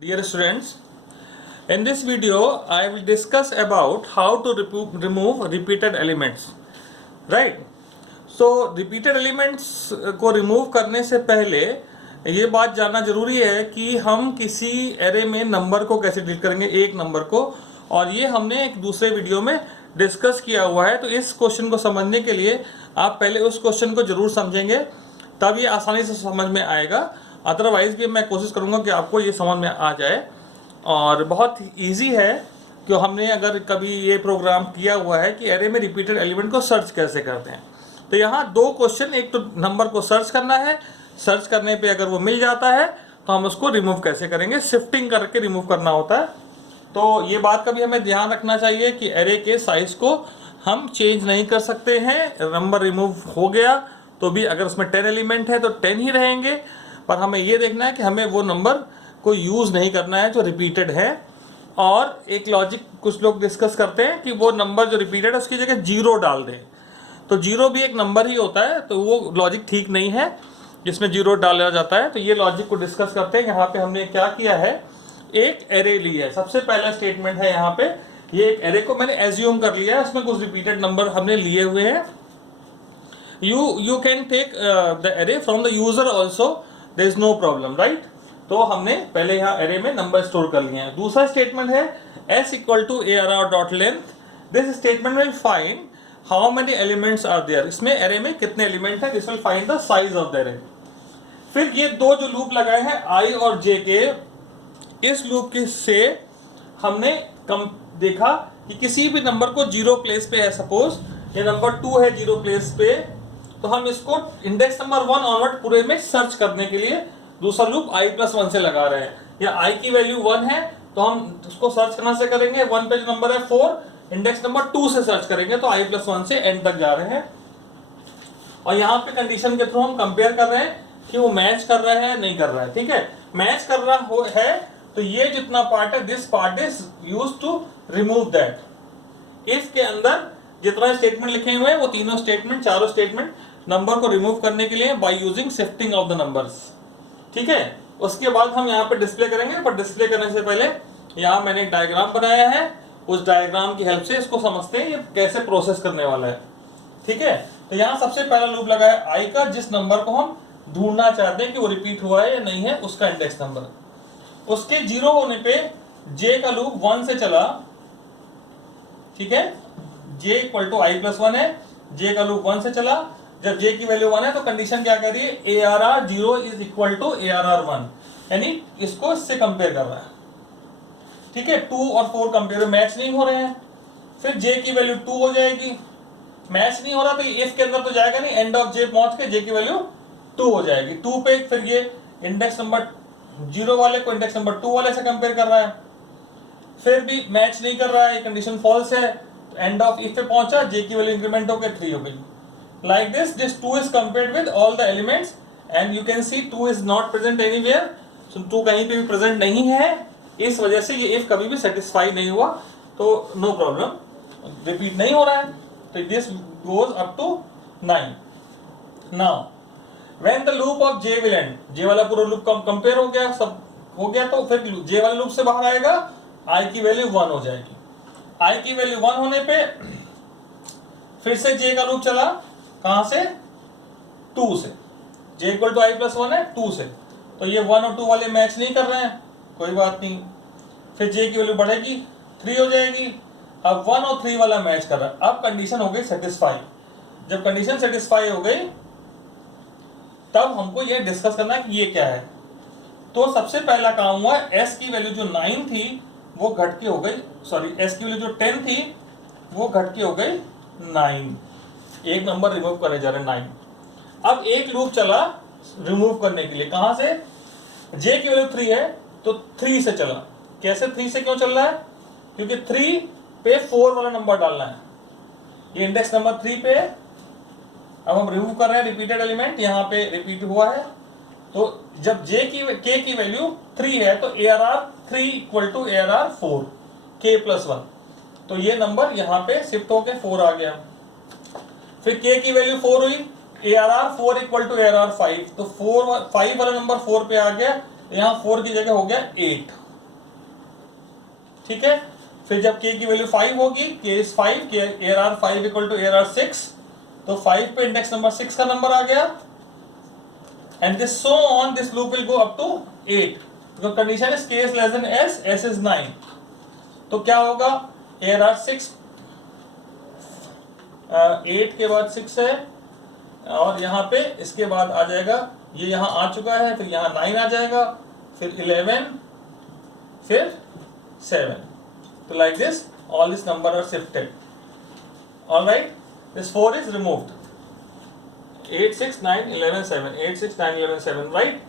Dear students, in this video I will discuss about how to remove repeated elements. Right? So repeated elements को remove करने से पहले ये बात जानना जरूरी है कि हम किसी एरे में नंबर को कैसे डिलीट करेंगे, एक नंबर को, और ये हमने एक दूसरे वीडियो में डिस्कस किया हुआ है। तो इस क्वेश्चन को समझने के लिए आप पहले उस क्वेश्चन को जरूर समझेंगे, तब ये आसानी से समझ में आएगा। अदरवाइज भी मैं कोशिश करूंगा कि आपको ये समझ में आ जाए। और बहुत इजी है कि हमने अगर कभी ये प्रोग्राम किया हुआ है कि एरे में रिपीटेड एलिमेंट को सर्च कैसे करते हैं। तो यहाँ दो क्वेश्चन, एक तो नंबर को सर्च करना है, सर्च करने पे अगर वो मिल जाता है तो हम उसको रिमूव कैसे करेंगे, शिफ्टिंग करके रिमूव करना होता है। तो ये बात का भी हमें ध्यान रखना चाहिए कि एरे के साइज को हम चेंज नहीं कर सकते हैं। नंबर रिमूव हो गया तो भी अगर उसमें 10 एलिमेंट है तो 10 ही रहेंगे, पर हमें ये देखना है कि हमें वो नंबर को यूज़ नहीं करना है जो रिपीटेड है। और एक लॉजिक कुछ लोग डिस्कस करते हैं कि वो नंबर जो रिपीटेड है उसकी जगह जीरो डाल दें, तो जीरो भी एक नंबर ही होता है, तो वो लॉजिक ठीक नहीं है जिसमें जीरो डाला जाता है। तो ये लॉजिक को डिस्कस करते हैं। यहाँ पे हमने क्या किया है, एक एरे ली है। सबसे पहला स्टेटमेंट है यहाँ पे, ये एक एरे को मैंने एज्यूम कर लिया है, उसमें कुछ रिपीटेड नंबर हमने लिए हुए हैं। You can take the array from the user also, there is no problem, right. तो हमने पहले यहाँ एरे में नंबर स्टोर कर लिए हैं। दूसरा स्टेटमेंट है s equal to arr.length। This statement will find how many elements are there. इसमें एरे में कितने एलिमेंट है, this will find the size of the array. फिर ये दो जो लूप लगाए हैं i और j के, इस लूप के से हमने देखा कि किसी भी नंबर को जीरो प्लेस पे है, सपोज ये नंबर 2 है जीरो प्लेस पे, तो हम इसको इंडेक्स नंबर 1 ऑनवर्ड पूरे में सर्च करने के लिए दूसरा लूप i+1 से लगा रहे हैं। या i की वैल्यू 1 है तो हम उसको सर्च करना से करेंगे, 1 पे जो नंबर है 4, इंडेक्स नंबर 2 से सर्च करेंगे, तो i+1 से n तक जा रहे हैं। और यहाँ पे कंडीशन के थ्रू हम कंपेयर कर रहे हैं कि वो मैच कर रहा है नहीं कर रहा है। ठीक है, मैच कर रहा है तो ये जितना पार्ट है, this part is used to remove that. If के अंदर जितना स्टेटमेंट लिखे हुए हैं वो तीनों स्टेटमेंट, चारों स्टेटमेंट नंबर को रिमूव करने के लिए by using shifting of the numbers. ठीक है, उसके बाद हम यहाँ पे डिस्प्ले करेंगे, पर डिस्प्ले करने से पहले यहाँ मैंने एक डायग्राम बनाया है, उस डायग्राम की हेल्प से इसको समझते हैं ये कैसे प्रोसेस करने वाला है। ठीक है, तो यहाँ सबसे पहला लूप लगा है आई का, जिस नंबर को हम ढूंढना चाहते हैं कि वो रिपीट हुआ है या नहीं है, उसका इंडेक्स नंबर। उसके जीरो होने पे जे का लूप 1 से चला। ठीक है, जे इक्वल टू i+1 है, जे का लूप 1 से चला। जब j की वैल्यू 1 है तो कंडीशन क्या कह रही है, arr0 is equal to arr1, यानी इसको इससे कंपेयर कर रहा है। ठीक है, 2 और 4 कंपेयर मैच नहीं हो रहे हैं। फिर j की वैल्यू 2 हो जाएगी, मैच नहीं हो रहा तो इफ के अंदर तो जाएगा नहीं, एंड ऑफ j पहुंच के j की वैल्यू 2 हो जाएगी। 2 पे फिर ये इंडेक्स नंबर 0 वाले को इंडेक्स नंबर 2 वाले से कंपेयर कर रहा है, फिर भी मैच नहीं कर रहा है, कंडीशन फॉल्स है, तो एंड ऑफ इफ पे पहुंचा, j की वैल्यू इंक्रीमेंट होकर 3 हो गई। Like this 2 is compared with all the elements and you can see 2 is not present anywhere, so 2 कहीं पे भी प्रेजेंट नहीं है, इस वजह से ये if कभी भी सेटिस्फाई नहीं हुआ, तो नो प्रॉब्लम, रिपीट नहीं हो रहा है। तो this goes up to 9। Now when the loop of j will end, j वाला पूरा लूप कंपेयर हो गया, सब हो गया, तो फिर j वाले लूप से बाहर आएगा, i की वैल्यू 1 हो जाएगी। i की वैल्यू 1 होने पे फिर से j का लूप चला, कहां से, 2 से, j इक्वल टू i+1 है 2 से, तो ये 1 और 2 वाले मैच नहीं कर रहे हैं, कोई बात नहीं। फिर j की वैल्यू बढ़ेगी, 3 हो जाएगी। अब 1 और 3 वाला मैच कर रहा है, अब कंडीशन हो गई सेटिस्फाई। जब कंडीशन सेटिस्फाई हो गई तब हमको ये डिस्कस करना है कि ये क्या है। तो सबसे पहला काम हुआ, s की वैल्यू जो 9 थी वो घट के हो गई, सॉरी s की वैल्यू जो 10 थी वो घट के हो गई 9। एक नंबर रिमूव करने जा रहे हैं 9। अब एक लूप चला रिमूव करने के लिए, कहां से, j की वैल्यू 3 है तो 3 से चला। कैसे 3 से क्यों चल रहा है, क्योंकि 3 पे 4 वाला नंबर डालना है, ये इंडेक्स नंबर 3 पे है। अब हम रिमूव कर रहे हैं रिपीटेड एलिमेंट, यहाँ पे रिपीट हुआ है, तो जब k की वैल्यू 3 है तो arr3 equal to arr4 k+1, तो ये नंबर यहाँ पे शिफ्ट होके 4 आ गया। फिर k की वैल्यू 4 हुई, arr4 इक्वल टू arr5, तो 5 वाला नंबर 4 पे आ गया, यहाँ 4 की जगह हो गया 8। ठीक है। फिर जब k की वैल्यू 5 होगी, k is 5, ARR 5 equal to ARR 6, तो 5 पे इंडेक्स नंबर 6 का नंबर आ गया, and this so on, this loop will go up to 8, जो condition is k is less than s, s is 9, तो क्या होगा, ARR 6, 8 के बाद 6 है, और यहाँ पे इसके बाद आ जाएगा, ये यहाँ आ चुका है, फिर यहाँ 9 आ जाएगा, फिर 11, फिर 7, तो like this all these number are shifted. All right, this 4 is removed. 8 6 9 11 7, 8 6 9 11 7, right?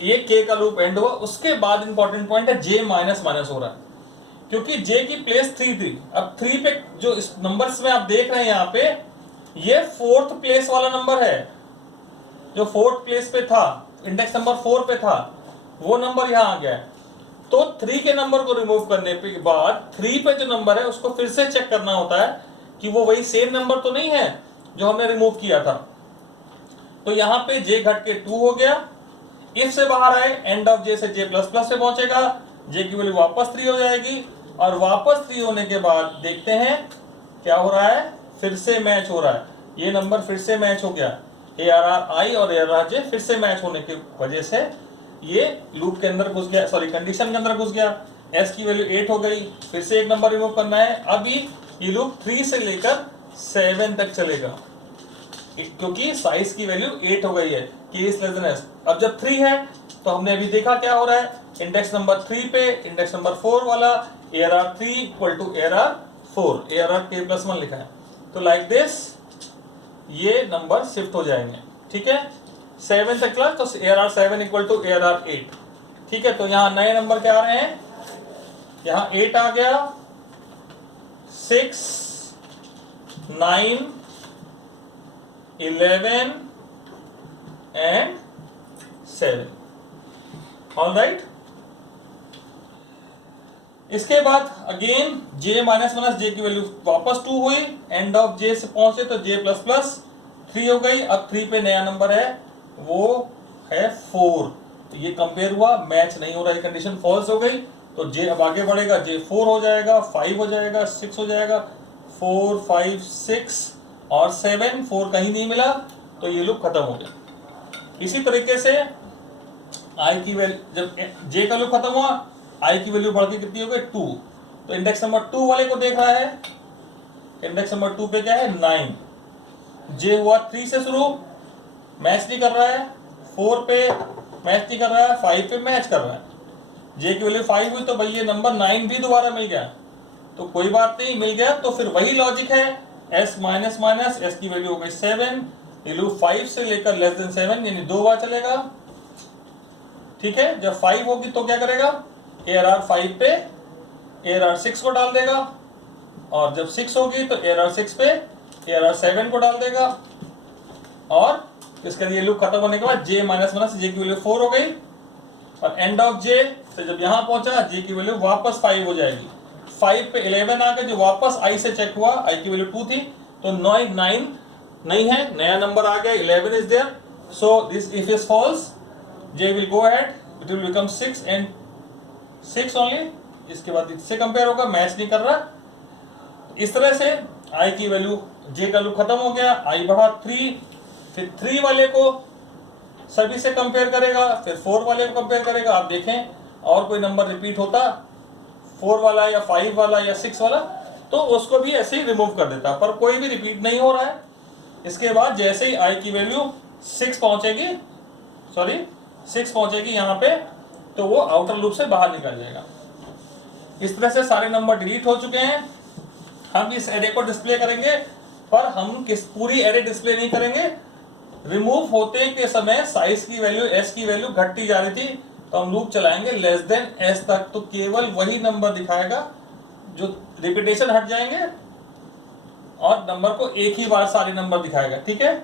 ये k का लूप एंड हुआ। उसके बाद इंपॉर्टेंट पॉइंट है j माइनस माइनस हो रहा है, क्योंकि j की प्लेस 3 थी, अब 3 पे जो इस नंबर्स में आप देख रहे हैं यहाँ पे, ये 4th प्लेस वाला नंबर है, जो 4th प्लेस पे था, इंडेक्स नंबर 4 पे था, वो नंबर यहाँ आ गया है। तो 3 के नंबर को रिमूव करने के बाद 3 पे जो नंबर है उसको फिर से चेक करना होता है कि वो वही सेम नंबर तो नहीं है जो हमने रिमूव किया था। तो यहाँ पे j घट के 2 हो गया, इफ से बाहर आए, एंड ऑफ j से j प्लस प्लस पे पहुंचेगा, j की वैल्यू वापस 3 हो जाएगी, और वापस 3 होने के बाद देखते हैं क्या हो रहा है, फिर से मैच हो रहा है, ये नंबर फिर से मैच हो गया, ARR I और ARR J फिर से मैच होने की वजह से ये लूप के अंदर घुस गया, सॉरी कंडीशन के अंदर घुस गया, s की वैल्यू 8 हो गई, फिर से एक नंबर रिमूव करना है। अभी ये लूप 3 से लेकर 7 तक चलेगा, क्योंकि साइज की वैल्यू 8 हो गई है, k is less than s। अब जब 3 है तो हमने अभी देखा क्या हो रहा है, इंडेक्स नंबर 3 पे इंडेक्स नंबर 4 वाला ARR 3 equal to ARR 4, ARR k plus 1 लिखा है, तो लाइक दिस ये नंबर शिफ्ट हो जाएंगे, ठीक है। 7 तक क्लास, तो ARR 7 इक्वल टू ARR 8, ठीक है। तो यहाँ नए नंबर क्या आ रहे हैं, यहाँ 8 आ गया, 6 9 11 एंड 7, ऑल राइट। इसके बाद again j minus minus j की वैल्यू वापस 2 हुई, एंड ऑफ j से पहुंचे तो j प्लस प्लस 3 हो गई, अब 3 पे नया नंबर है, वो है 4, तो ये कंपेयर हुआ, मैच नहीं हो रहा है, कंडीशन फॉल्स हो गई, तो j अब आगे बढ़ेगा, j 4 हो जाएगा, 5 हो जाएगा, 6 हो जाएगा, 4 5 6 और 7, 4 कहीं नहीं मिला, तो ये लूप खत्म हो गया। इसी तरीके से i की वैल्यू, जब j का लूप खत्म हुआ, i की वैल्यू बढ़ के कितनी हो गई, 2, तो इंडेक्स नंबर 2 वाले को देख रहा है, इंडेक्स नंबर 2 पे क्या है, 9, j हुआ 3 से शुरू, मैच नहीं कर रहा है, 4 पे मैच नहीं कर रहा है, 5 पे मैच कर रहा है, j की वैल्यू 5 हुई, तो भाई ये नंबर 9 भी दोबारा मिल गया, तो कोई बात नहीं, मिल गया तो फिर वही लॉजिक है, s माइनस माइनस s की वैल्यू हो गई 7, ये लूप 5 से लेकर लेस देन 7 यानी 2 बार चलेगा, ठीक है। जब 5 होगी तो क्या करेगा, ARR 5 पे ARR 6 को डाल देगा, और जब 6 होगी तो ARR 6 पे ARR 7 को डाल देगा, और इसका ये लूप खत्म होने के बाद j माइनस माइनस j की वैल्यू 4 हो गई, और एंड ऑफ j से जब यहाँ पहुंचा j की वैल्यू वापस 5 हो जाएगी, 5 पे 11 आ गया, जो वापस i से चेक हुआ, i की वैल्यू 2 थी, तो 9 नहीं है, नया नंबर आ गया, 11 is there, so this if is false, j will go ahead, it will become 6 and 6 only, इसके बाद इससे कंपेयर होगा, मैच नहीं कर रहा। इस तरह से i की वैल्यू, j का लूप खत्म हो गया, i बढ़ा 3, फिर 3 वाले को सभी से कंपेयर करेगा, फिर 4 वाले को कंपेयर करेगा, आप देखें और कोई नंबर रिपीट होता 4 वाला या 5 वाला या 6 वाला, तो उसको भी ऐसे ही रिमूव कर देता, पर कोई भी रिपीट नहीं हो रहा है। इसके बाद जैसे ही i की वैल्यू 6 पहुंचेगी, सॉरी 6 पहुंचेगी यहाँ पे, तो वो आउटर लूप से बाहर निकल जाएगा। इस तरह से सारे नंबर डिलीट हो चुके हैं। हम इस एरे को डिस्प्ले करेंगे, पर हम किस पूरी एरे डिस्प्ले नहीं करेंगे। रिमूव होते के समय साइज की वैल्यू, s की वैल्यू घटती जा रही थी, तो हम लूप चलाएंगे लेस देन s तक, तो केवल वही नंबर दिखाएगा जो रिपीटेशन हट जाएंगे, और नंबर को एक ही बार सारे नंबर दिखाएगा, ठीक है।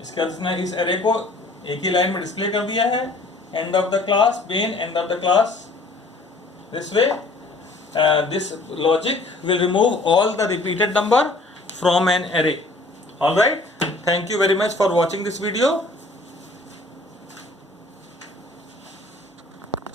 इसके बाद इसने इस एरे को एक ही लाइन में डिस्प्ले कर दिया है, end of the class main, end of the class, this way this logic will remove all the repeated number from an array, All right. Thank you very much for watching this video.